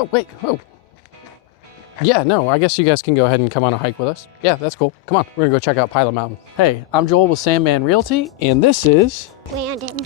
Oh, wait, oh. Yeah, no, I guess you guys can go ahead and come on a hike with us. Yeah, that's cool. Come on, we're gonna go check out Pilot Mountain. Hey, I'm Joel with Sandman Realty, and this is Landon.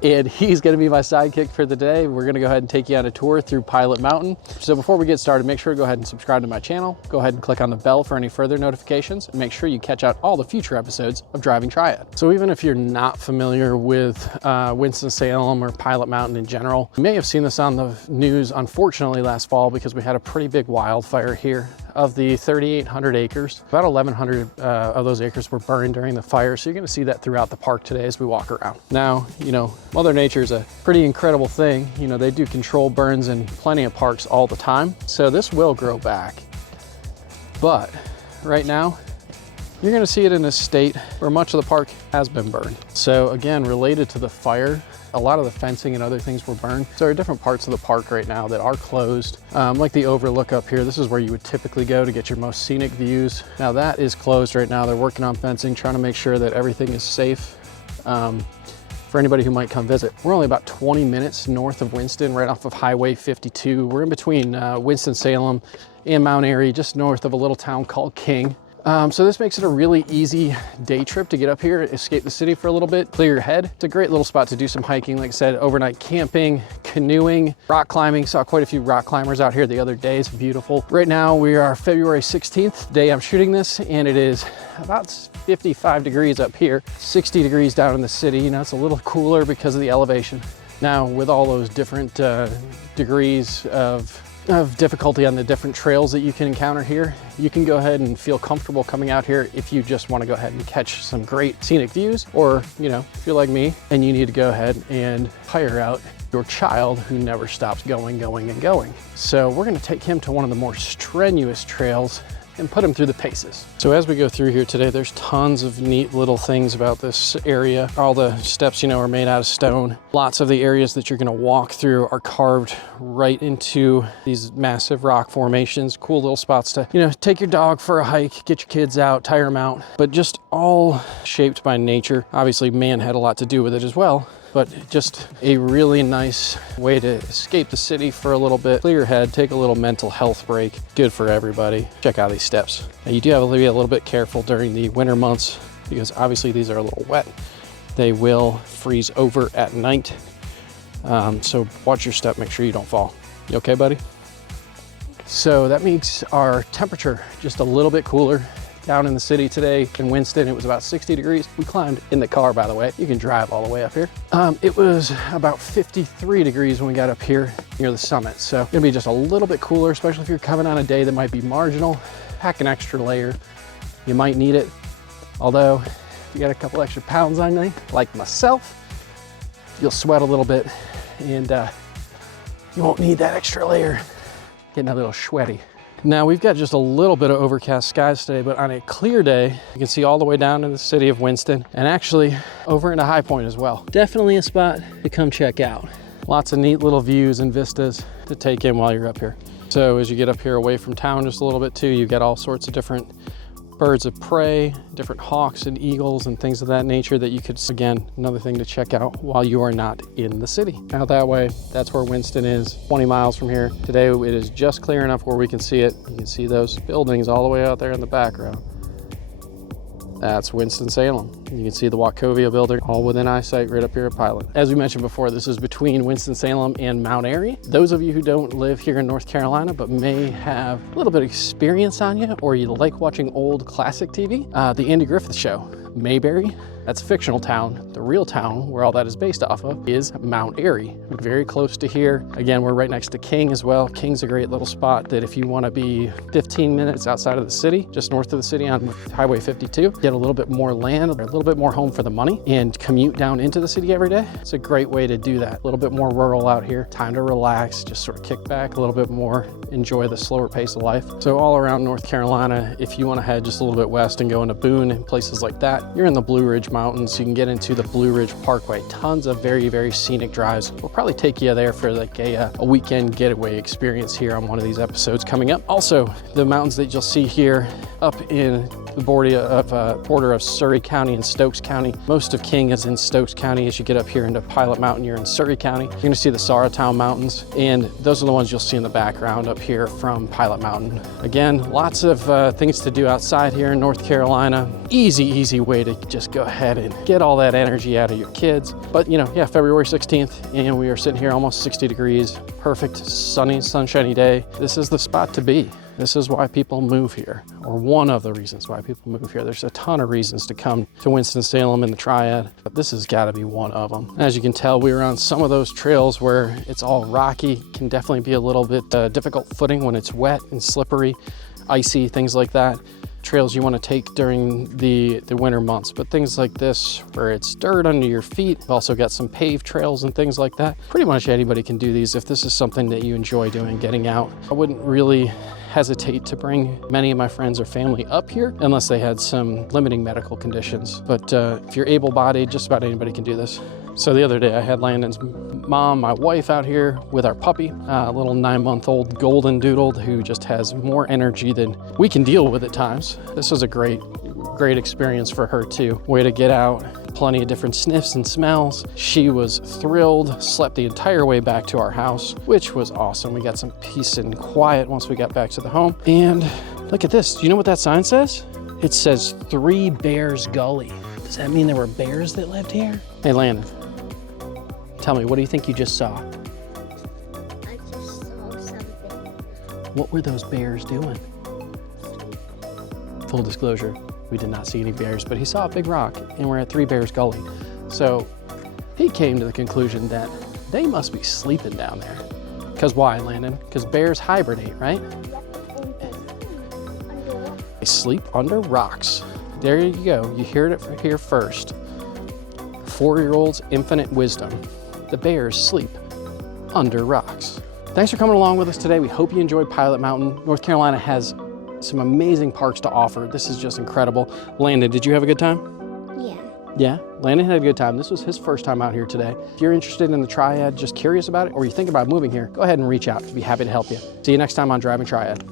And he's gonna be my sidekick for the day. We're gonna go ahead and take you on a tour through Pilot Mountain. So before we get started, make sure to go ahead and subscribe to my channel. Go ahead and click on the bell for any further notifications, and make sure you catch out all the future episodes of Driving Triad. So even if you're not familiar with Winston-Salem or Pilot Mountain in general, you may have seen this on the news, unfortunately, last fall, because we had a pretty big wildfire here. Of the 3,800 acres, about 1,100 of those acres were burned during the fire. So you're gonna see that throughout the park today as we walk around. Now, you know, Mother Nature is a pretty incredible thing. You know, they do control burns in plenty of parks all the time. So this will grow back. But right now, you're gonna see it in a state where much of the park has been burned. So again, related to the fire, a lot of the fencing and other things were burned. So there are different parts of the park right now that are closed, like the overlook up here. This is where you would typically go to get your most scenic views. Now that is closed right now. They're working on fencing, trying to make sure that everything is safe for anybody who might come visit. We're only about 20 minutes north of Winston, right off of Highway 52. We're in between Winston-Salem and Mount Airy, just north of a little town called King. So this makes it a really easy day trip to get up here, escape the city for a little bit, clear your head. It's a great little spot to do some hiking, like I said, overnight camping, canoeing, rock climbing. Saw quite a few rock climbers out here the other day. It's beautiful. Right now we are February 16th, day I'm shooting this, and it is about 55 degrees up here, 60 degrees down in the city. You know, it's a little cooler because of the elevation. Now with all those different degrees of difficulty on the different trails that you can encounter here, you can go ahead and feel comfortable coming out here if you just want to go ahead and catch some great scenic views, or, you know, if you're like me and you need to go ahead and hire out your child who never stops going. So we're going to take him to one of the more strenuous trails and put him through the paces. So as we go through here today, there's tons of neat little things about this area. All the steps, you know, are made out of stone. Lots of the areas that you're gonna walk through are carved right into these massive rock formations. Cool little spots to, you know, take your dog for a hike, get your kids out, tire them out, but just all shaped by nature. Obviously, man had a lot to do with it as well, but just a really nice way to escape the city for a little bit, clear your head, take a little mental health break. Good for everybody. Check out these steps. Now you do have to be a little bit careful during the winter months because obviously these are a little wet. They will freeze over at night. So watch your step, make sure you don't fall. You okay, buddy? So that makes our temperature just a little bit cooler. Down in the city today in Winston, it was about 60 degrees. We climbed in the car, by the way. You can drive all the way up here. It was about 53 degrees when we got up here near the summit. So it's gonna be just a little bit cooler, especially if you're coming on a day that might be marginal. Pack an extra layer. You might need it. Although, if you got a couple extra pounds on you, like myself, you'll sweat a little bit and you won't need that extra layer. Getting a little sweaty. Now we've got just a little bit of overcast skies today, but on a clear day, you can see all the way down to the city of Winston and actually over into High Point as well. Definitely a spot to come check out. Lots of neat little views and vistas to take in while you're up here. So as you get up here away from town just a little bit too, you get all sorts of different birds of prey, different hawks and eagles and things of that nature that you could, again, another thing to check out while you are not in the city. Out that way, that's where Winston is, 20 miles from here. Today it is just clear enough where we can see it. You can see those buildings all the way out there in the background. That's Winston-Salem. You can see the Wachovia building all within eyesight right up here at Pilot. As we mentioned before, this is between Winston-Salem and Mount Airy. Those of you who don't live here in North Carolina but may have a little bit of experience on you, or you like watching old classic TV, the Andy Griffith Show, Mayberry, that's a fictional town. The real town where all that is based off of is Mount Airy, very close to here. Again, we're right next to King as well. King's a great little spot that if you want to be 15 minutes outside of the city, just north of the city on Highway 52, get a little bit more land, or a little bit more home for the money, and commute down into the city every day. It's a great way to do that. A little bit more rural out here, time to relax, just sort of kick back a little bit more, enjoy the slower pace of life. So all around North Carolina, if you want to head just a little bit west and go into Boone and places like that, you're in the Blue Ridge Mountains. You can get into the Blue Ridge Parkway. Tons of very, very scenic drives. We'll probably take you there for like a weekend getaway experience here on one of these episodes coming up. Also, the mountains that you'll see here up in the border of Surrey County and Stokes County. Most of King is in Stokes County. As you get up here into Pilot Mountain, you're in Surrey County. You're gonna see the Saratown Mountains, and those are the ones you'll see in the background up here from Pilot Mountain. Again, lots of things to do outside here in North Carolina. Easy way to just go ahead and get all that energy out of your kids. But you know, yeah, February 16th, and we are sitting here almost 60 degrees. Perfect sunny, sunshiny day. This is the spot to be. This is why people move here, or one of the reasons why people move here. There's a ton of reasons to come to Winston-Salem in the Triad, but this has got to be one of them. As you can tell, we were on some of those trails where it's all rocky, can definitely be a little bit difficult footing when it's wet and slippery, icy, things like that. Trails you want to take during the winter months, but things like this where it's dirt under your feet. We've also got some paved trails and things like that. Pretty much anybody can do these if this is something that you enjoy doing, getting out. I wouldn't really hesitate to bring many of my friends or family up here unless they had some limiting medical conditions. But if you're able-bodied, just about anybody can do this. So the other day I had Landon's mom, my wife, out here with our puppy, a little 9-month-old golden doodle who just has more energy than we can deal with at times. This was a great experience for her too. Way to get out, plenty of different sniffs and smells. She was thrilled, slept the entire way back to our house, which was awesome. We got some peace and quiet once we got back to the home. And look at this, do you know what that sign says? It says 3 Bears Gully. Does that mean there were bears that lived here? Hey Landon, tell me, what do you think you just saw? I just saw something. What were those bears doing? Full disclosure, we did not see any bears, but he saw a big rock, and we're at 3 Bears Gully. So he came to the conclusion that they must be sleeping down there. Because why, Landon? Because bears hibernate, right? They sleep under rocks. There you go, you heard it from here first. 4-year-old's infinite wisdom. The bears sleep under rocks. Thanks for coming along with us today. We hope you enjoyed Pilot Mountain. North Carolina has some amazing parks to offer. This is just incredible. Landon, did you have a good time? Yeah. Yeah, Landon had a good time. This was his first time out here today. If you're interested in the Triad, just curious about it, or you think about moving here, go ahead and reach out. We'd be happy to help you. See you next time on Driving Triad.